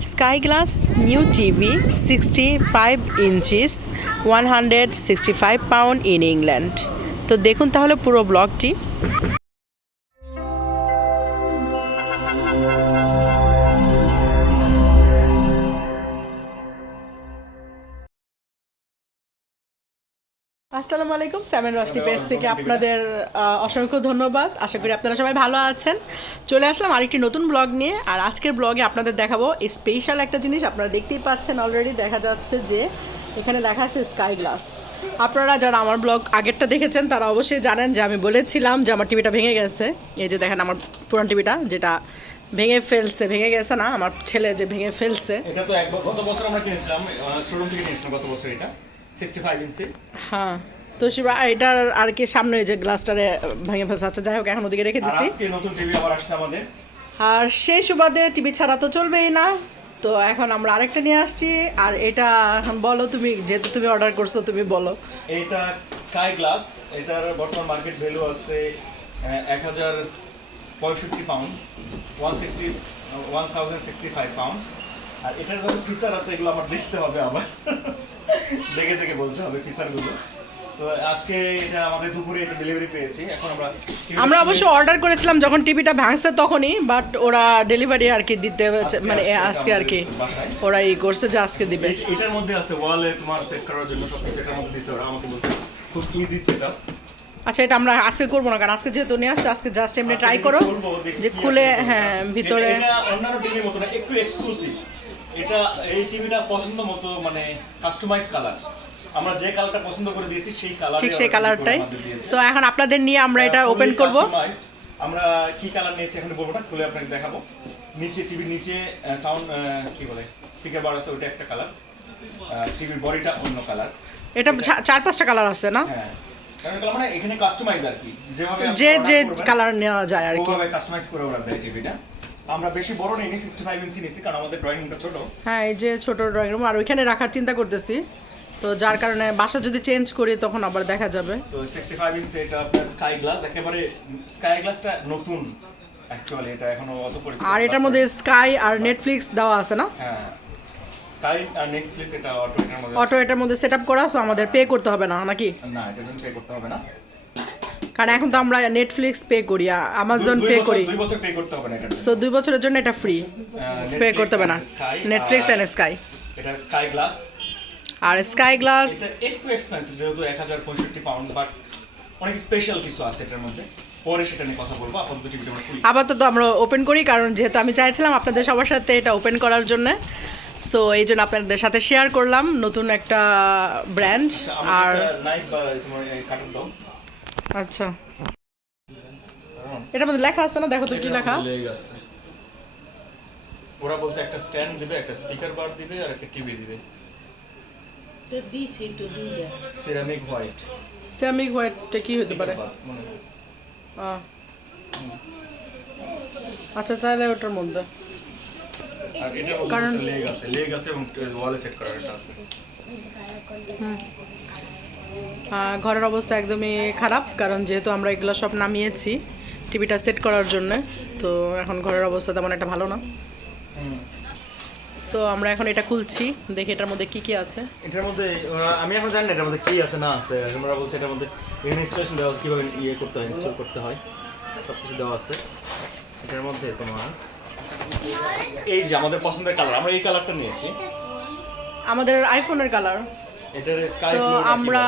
Sky Glass new TV 65 inches 165 pound in England. তো দেখুন তাহলে পুরো ব্লগটি। আসসালামু আলাইকুম, স্যামেন রশনি পেজ থেকে আপনাদের অসংখ্য ধন্যবাদ। আশা করি আপনারা সবাই ভালো আছেন। চলে আসলাম আরেকটি নতুন ব্লগ নিয়ে। আর আজকের ব্লগে আপনাদের দেখাবো স্পেশাল একটা জিনিস। আপনারা দেখতেই পাচ্ছেন, অলরেডি দেখা যাচ্ছে যে এখানে লেখা আছে স্কাই গ্লাস। আপনারা যারা আমার ব্লগ আগেরটা দেখেছেন তারা অবশ্যই জানেন যে আমি বলেছিলাম যে আমার টিভিটা ভেঙে গেছে। এই যে দেখেন আমার পুরান টিভিটা, যেটা ভেঙে গেছে না, আমার ছেলে যে ভেঙে ফেলছে। এটা তো গত বছর আমরা কিনেছিলাম, শোরুম থেকে কিনেছিলাম গত বছর। এটা 65 ইঞ্চি। হ্যাঁ, তো শিবা এটার আর কি সামনে যে গ্লাসটারে ভেঙে ফেলছে। আচ্ছা, যাই হোক, এখন ওদিকে রেখে দিচ্ছি। আজকে নতুন টিভি আবার আসছে আমাদের। আর সেই সুবাদে টিভি ছাড়া তো চলবেই না, তো এখন আমরা আরেকটা নিয়ে আসছি। আর এটা বলো তুমি, যেহেতু তুমি অর্ডার করছো তুমি বলো। এটা স্কাই গ্লাস, এটার বর্তমান মার্কেট ভ্যালু আছে 1065 পাউন্ড, 1065 পাউন্ড। আর এটার যত ফিচার আছে এগুলো আমার দেখতে হবে, আবার দেখে দেখে বলতে হবে ফিচারগুলো। তো আজকে এটা আমাদের দুপুরে এটা ডেলিভারি পেয়েছি। এখন আমরা অবশ্য অর্ডার করেছিলাম যখন টিভিটা ভাঙছে তখনই, বাট ওরা ডেলিভারি আর কি দিতে, মানে আজকে আর কি ওরা এই করছে যে আজকে দিবে। এটার মধ্যে আছে ওয়ালে তোমার সেট করার জন্য সব কিছু এটার মধ্যে দিয়েছে ওরা, আমাকে বলছে খুব ইজি সেটআপ। আচ্ছা, এটা আমরা আজকে করবো না, কারণ আজকে যেহেতু নিয়ে আসছে, আজকে জাস্ট এমনি ট্রাই করো যে খুলে। হ্যাঁ, ভিতরে এটা অন্যান্য টিভির মতো না, একটু এক্সক্লুসিভ। এটা এই টিভিটা পছন্দ মতো, মানে কাস্টমাইজ কালার। আমরা যে কালারটা পছন্দ করে দিয়েছি সেই কালার, ঠিক সেই কালারটাই। সো এখন আপনাদের নিয়ে আমরা এটা ওপেন করব। আমরা কি কালার নিয়েছি এখন বলবো না, খুলে আপনাকে দেখাবো। নিচে টিভির নিচে সাউন্ড কি বলে স্পিকার বার আছে, ওটা একটা কালার। টিভির বডিটা অন্য কালার। এটা 4-5টা কালার আছে না? হ্যাঁ, কারণ মানে এখানে কাস্টমাইজ আর কি, যেভাবে যে কালার নেওয়া যায় আর কি, ওভাবে কাস্টমাইজ করে ওরা দেয় টিভিটা। আমরা বেশি বড় নেইনি, 65 ইঞ্চি নিয়েছি, কারণ আমাদের ড্রয়িং রুমটা ছোট। হ্যাঁ, এই যে ছোট ড্রয়িং রুম, আর ওইখানে রাখার চিন্তা করতেছি। তো যার কারণে বাসা যদি চেঞ্জ করি তখন আবার দেখা যাবে। তো 65 ইঞ্চি এটা আপনার স্কাই গ্লাস, একেবারে স্কাই গ্লাসটা নতুন অ্যাকচুয়ালি, এটা এখনো অত পরিচিত। আর এটার মধ্যে স্কাই আর নেটফ্লিক্স দেওয়া আছে না? হ্যাঁ, স্কাই আর নেটফ্লিক্স এটা অটো এটার মধ্যে সেটআপ করা, সো আমাদের পে করতে হবে না নাকি? না, এটার জন্য পে করতে হবে না, কারণ এখন তো আমরা নেটফ্লিক্স পে করি, অ্যামাজন পে করি। 2 বছর পে করতে হবে না এটা, সো 2 বছরের জন্য এটা ফ্রি, পে করতে হবে না। Netflix and Sky. এটা স্কাই গ্লাস। আর স্কাই গ্লাস এটা একটু এক্সপেন্সিভ, যেহেতু 1065 পাউন্ড, বাট অনেক স্পেশাল কিছু আছে এটার মধ্যে। পরে সেটা নিয়ে কথা বলবো। আপাতত আমরা ওপেন করি, কারণ যেহেতু আমি চাইছিলাম আপনাদের সবার সাথে এটা ওপেন করার জন্য। সো এই জন্য আপনাদের সাথে শেয়ার করলাম নতুন একটা ব্র্যান্ড। আর আচ্ছা, এটার মধ্যে লেখা আছে না? দেখো তো কি লেখা। ওরা বলছে একটা স্ট্যান্ড দিবে, একটা স্পিকার বার দিবে, আর একটা টিভি দিবে। Ceramic white. সিরামিক হোয়াইটটা কি হতে পারে? আচ্ছা, তাহলে ওটার মধ্যে আর এটা কারণ লেগ আছে এবং ওয়ালে সেট করার এটা আছে। ঘরের অবস্থা একদমই খারাপ, কারণ যেহেতু আমরা এগুলো সব নামিয়েছি টিভিটা সেট করার জন্য, তো এখন ঘরের অবস্থা তেমন একটা ভালো না। সো আমরা এখন এটা খুলছি, দেখি এটার মধ্যে কি কি আছে। এটার মধ্যে আমি এখন জানি না এটার মধ্যে কি আছে না আছে। আমরা বলছি এটার মধ্যে ইনস্টলেশন দেওয়া আছে, কিভাবে করতে হয়, ইনস্টল করতে হয়, সব কিছু দেওয়া আছে এটার মধ্যে। তোমার এই যে আমাদের পছন্দের কালার, আমরা এই কালারটা নিয়েছি, আমাদের আইফোনের কালার। এটার স্কাই ব্লু, ব্লু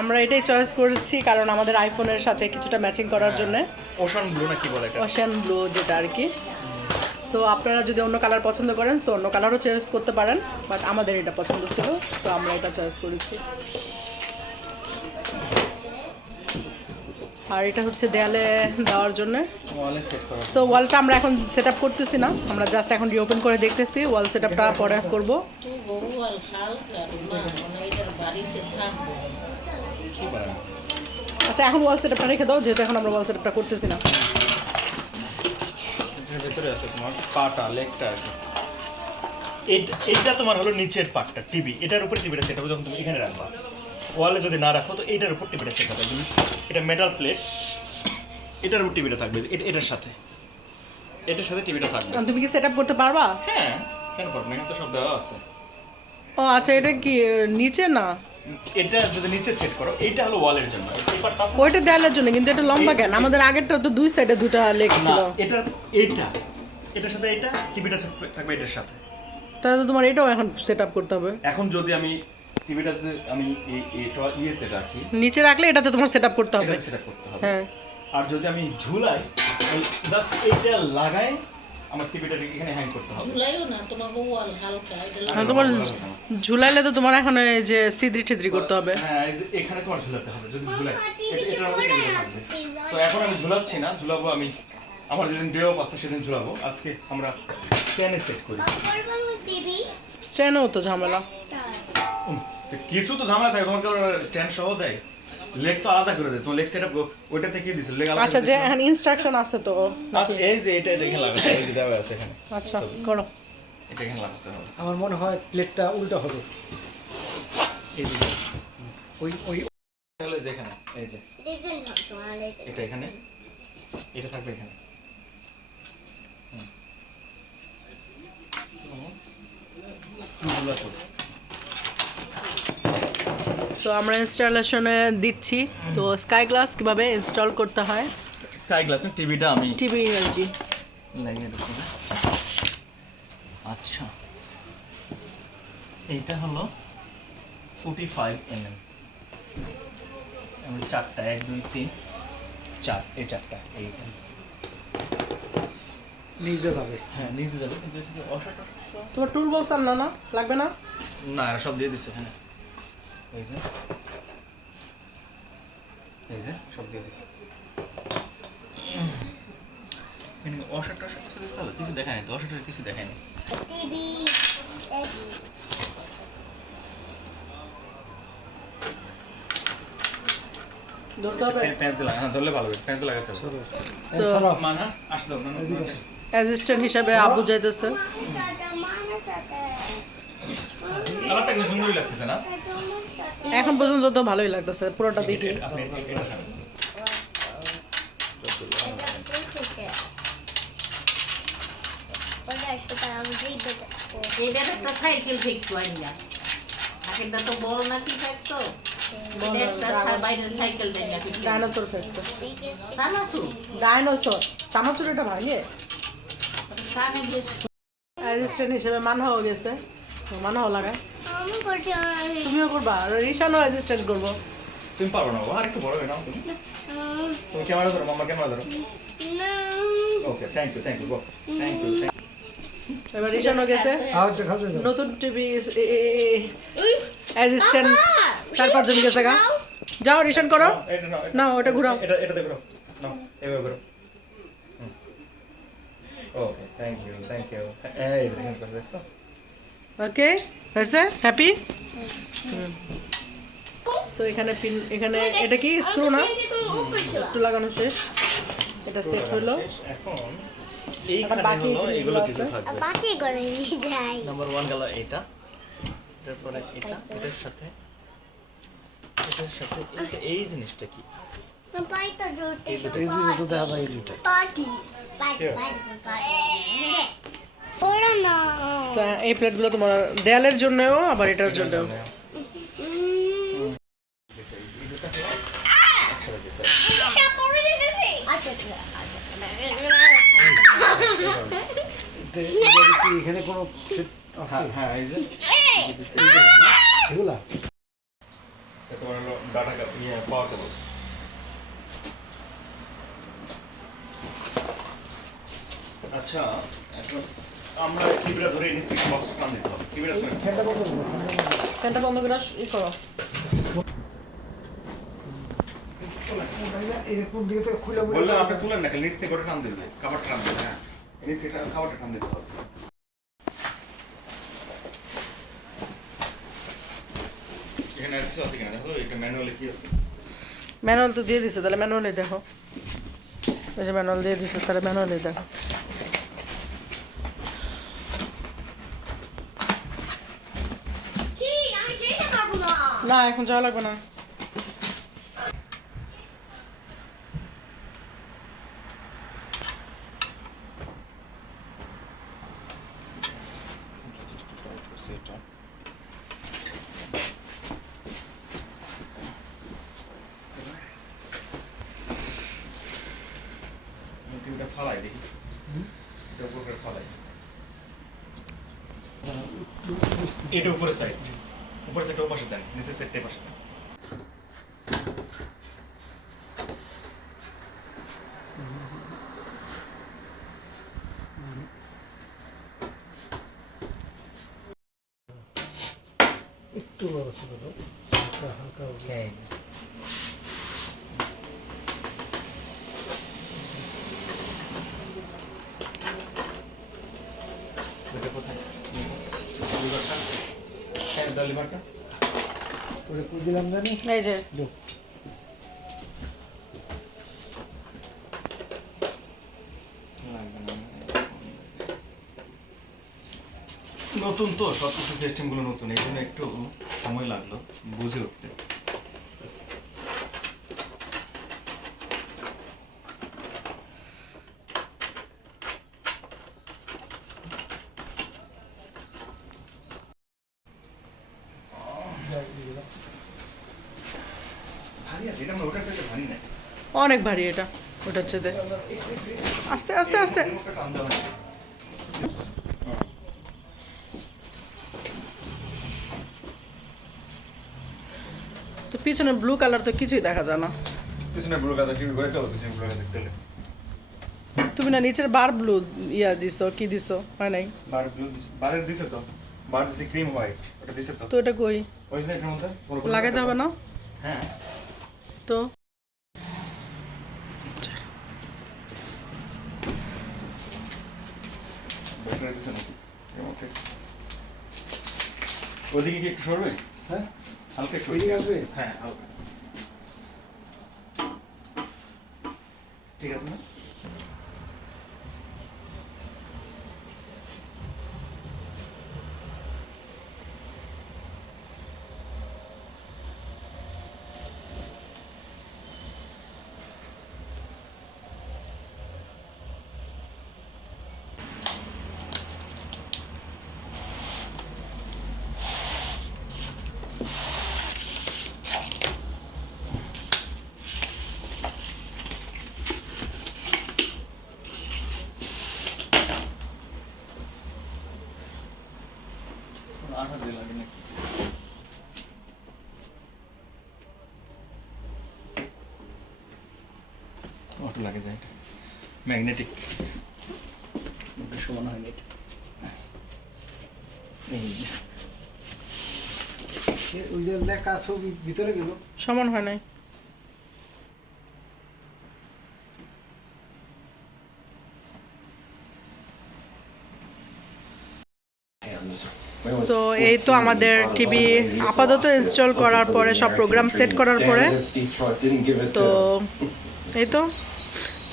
আমরা এটাই চয়েস করেছি, কারণ আমাদের আইফোনের সাথে কিছুটা ম্যাচিং করার জন্য। ওশান ব্লু না কি বলে এটা, ওশান ব্লু যেটা আর কি। সো আপনারা যদি অন্য কালার পছন্দ করেন, সো অন্য কালারও চয়েস করতে পারেন, বাট আমাদের এটা পছন্দ ছিল, তো আমরা এটা চয়েস করেছি। আর এটা হচ্ছে দেয়ালে দেওয়ার জন্য। সো ওয়ালটা আমরা এখন সেট আপ করতেছি না, আমরা জাস্ট এখন রিওপেন করে দেখতেছি। ওয়াল সেট আপটা পরে করবো। আচ্ছা, এখন ওয়াল সেট আপটা রেখে দাও, যেহেতু এখন আমরা ওয়াল সেট আপটা করতেছি না। ভেতরে আছে তোমার পাটা, লেগটা আর কি। এইটা তোমার হলো নিচের পাটটা টিভি, এটার উপরে টিভিটা সেট হবে। যখন তুমি এখানে রাখবা, ওয়ালে যদি না রাখো তো এইটার উপর টিভিটা সেট হবে। এটা মেটাল প্লেট, এটার উপর টিভিটা থাকবে, এটার সাথে টিভিটা থাকবে। তুমি কি সেট আপ করতে পারবা? হ্যাঁ, কেন পারবো না? এখানে তো সব দেওয়া আছে। ও আচ্ছা, এটা কি নিচে না? এটা যদি নিচে সেট করো, এইটা হলো ওয়ালের জন্য, এই পার্টটা আছে। ওইটা দেয়ালের জন্য, কিন্তু এটা লম্বা কেন? আমাদের আগেরটা তো দুই সাইডে দুটো লেগ না, ছিল। এটার সাথে এটা টিভিটা থাকবে এটার সাথে। তাহলে তো তোমার এটাও এখন সেট আপ করতে হবে। এখন যদি আমি টিভিটা যদি আমি এটা ইয়েতে রাখি, নিচে রাখলে এটাতে তোমার সেট আপ করতে হবে। এটা সেট করতে হবে। হ্যাঁ। আর যদি আমি ঝুলাই, জাস্ট এইটা লাগাই আমার টিভিটা এখানে হ্যাং করতে হবে। ঝুলাইও না, তোমার ওয়াল হালকা এটা না, তোমার ঝুলাইলে তো তোমার এখন এই যে সিদ্রি টিদ্রি করতে হবে। হ্যাঁ, এই যে এখানে তোমার ঝুলাতে হবে যদি ঝুলাই। এটার মধ্যে টিভিটা থাকবে। তো এখন আমি ঝুলাচ্ছি না, ঝুলাবো আমি আমার যেদিন ডে অফ আছে সেদিন ঝুলাবো। আজকে আমরা স্ট্যান্ডে সেট করি। স্ট্যান্ডও তো ঝামেলা। কিছু তো ঝামেলা থাকে, তোমাকে স্ট্যান্ড সহ দেয়, লেগ তো আলাদা করে দেয়। তোমার লেগ সেটআপ ওইটা থেকে দিছিল, লেগ আলাদা। আচ্ছা, যে এখন ইনস্ট্রাকশন আছে তো। আচ্ছা, এই যে এটা এখানে লাগাতে হবে, এই যে দেওয়া আছে এখানে। আচ্ছা, করো। এটা এখানে লাগাতে হবে। আমার মনে হয় প্লেটটা উল্টো হবে। এই যে ওই তাহলে যেখানে এই যে এটা এখানে, এটা থাকবে এখানে। স্ক্রুগুলো তো সো আমরা ইনস্টলেশনে দিচ্ছি। তো স্কাই গ্লাস কিভাবে ইনস্টল করতে হয়? স্কাই গ্লাস টিভিটা আমি টিভি এলজি লাগিয়ে দিচ্ছি। আচ্ছা, এইটা হলো 45 mm। আমি চারটা, 1 2 3 4, এই চারটা এইটা। নিচ দিয়ে যাবে। হ্যাঁ, নিচ দিয়ে যাবে, কিন্তু এটাকে অসাট কিছু আছে। তোমার টুল বক্স আনলো না? লাগবে না? না, এরা সব দিয়ে দিচ্ছে এখানে। এই যে সব দিয়ে দিচ্ছে। অসাট কিছু দিতে হবে? কিছু দেখায় নাই তো, অসাট কিছু দেখায় নাই। ধরতে হবে। প্যাঁচ দিয়ে হ্যাঁ, ধরলে ভালো হবে। প্যাঁচ দিয়ে লাগাতে হবে। সো মানা আসতে হবে না। অ্যাসিস্ট্যান্ট হিসাবে আবু যাইতেছে। কালারটা কিন্তু সুন্দরই লাগতেছে না? এখন পর্যন্ত তো ভালোই লাগতেছে, পুরোটা দেখি। আপনি এটা খান। এটার একটা সাইকেল ফেকতো আইনা। আগেরটা তো বড় নাকি ফেকতো। এটা একটা বাইরের সাইকেল দেন না ফেকতো। ডাইনোসর ফেলছে। সানাসু ডাইনোসর চানাচুর এটা ভাঙে। কানে বেশ অ্যাসিস্ট্যান্ট হিসেবে মানহাও গেছে, মানহাও লাগায়। তুমিও করবা? আর রিশানও অ্যাসিস্ট্যান্ট করবো। তুমি পারো না বাবা, আর একটু বড় হয়ে নাও তুমি। তুমি ক্যামেরা ধরো, মাম্মা ক্যামেরা ধরো। ওকে, থ্যাংক ইউ গো। Thank you. এবার রিশানও গেছে। আর দেখা যাবে। নতুন টিভি অ্যাসিস্ট্যান্ট 4-5 জন গেছে গা। যাও রিশান করো। এটা নাও, না, ওটা ঘুরাও। এটা দেখো। নাও, এভাবে করো। ওকে, থ্যাংক ইউ। এই দেখেন করে দেখছো? ওকে, হয়েছে? হ্যাপি? সো এখানে পিন, এখানে এটা কি স্ক্রু না? স্ক্রু লাগানো শেষ। এটা সেট হলো। এখন এটা বাকি এইখানে হলো এগুলো কিছু আছে। থাকবে। বাকি করে নিয়ে যাই। নাম্বার 1 গেল এটা, তারপরে এটা, এটার সাথে এই জিনিসটা কি? পাইতা জোটে এই দুটো দেখা যায়, এই দুটো। পার্টি পার্টি পার্টি ওরা না So, এই প্লেটগুলো তোমার দেয়ালের জন্যও আবার এটার জন্যও। এখানে কোনো হ্যাঁ হ্যাঁ, এই যে এগুলা তোমার হলো ডাটা পাওয়ার কেবল। আচ্ছা, এখন আমরা টিভিটা ধরে নিচ থেকে বক্সটা টান দিতে হবে। টিভিটা ধরে ফ্যানটা বন্ধ করবো। ফ্যানটা বন্ধ করে ই করো। এই কোন দিকে থেকে খুলে বললাম আপনি তুলেন না, নিচ থেকে ওটা টান দিবে, কাভারটা টান দিবে। হ্যাঁ, নিচ থেকে কাভারটা টান দিতে হবে। এখানে আর কিছু আছে কিনা দেখো, এটা ম্যানুয়ালি কি আছে। ম্যানুয়াল তো দিয়ে দিছে, তাহলে ম্যানুয়ালি দেখো। ওই যে ম্যানুয়াল দিয়ে দিছে, তাহলে ম্যানুয়ালি দেখো। কি আমি যেতে পারবো না। না, এখন যাওয়া লাগবে না। এটা টিভিটা ফালাই দেখি এটা উপরে ফালাই এটা উপরে সাইড পাশে দেন নিচের সাইডটা পাশে দেন একটু বড় ছিল তো হালকা হালকা এটা কোথায় লিভারটা হ্যাঁ দাও লিভারটা ওরে কই দিলাম জানি এই যে দো নতুন তো সব কিছু সিস্টেমগুলো নতুন এই জন্য একটু সময় লাগলো বুঝে উঠতে ভারী আছে এটা ওটার সাথে ভারী না অনেক ভারী এটা ওটার চেয়ে আস্তে আস্তে আস্তে রিমোটটা টান দাও না তো পিছনে ব্লু কালার তো কিছুই দেখা যায় না পিছনে ব্লু কালার টিভি ঘুরে গেল পিছনে ব্লু কালার দেখতে হলে তুমি না নিচের বার ব্লু ইয়া দিছো কি দিছো হয় নাই বার ব্লু বারের দিছে তো বার দিছে ক্রিম হোয়াইট ওটা দিছে তো তো এটা কই ওই যে এটার মধ্যে লাগাইতে হবে না হ্যাঁ তো ব্যাটারি দিছে নাকি ওকে ওদিকে কি একটু সরবে হ্যাঁ হালকা একটু ওইদিকে আসবে হ্যাঁ হালকা ঠিক আছে না আঠা দিয়ে লাগে নাকি অটো লাগে যায় এটা ম্যাগনেটিক সমান হয়নি এটা এই যে ওই যে লেখা ছবি ভিতরে গেল সমান হয় নাই তো এই তো আমাদের টিভি আপাতত ইনস্টল করার পরে সব প্রোগ্রাম সেট করার পরে তো এই তো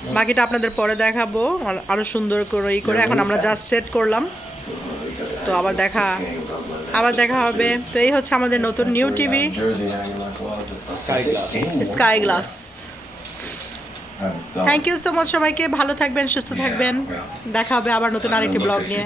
বাকিটা আপনাদের পরে দেখাবো আরো সুন্দর করে করে এখন আমরা জাস্ট সেট করলাম তো আবার দেখা হবে তো এই হচ্ছে আমাদের নতুন new TV Sky Glass thank you so much সবাইকে ভালো থাকবেন সুস্থ থাকবেন দেখা হবে আবার নতুন আরেকটি ব্লগ নিয়ে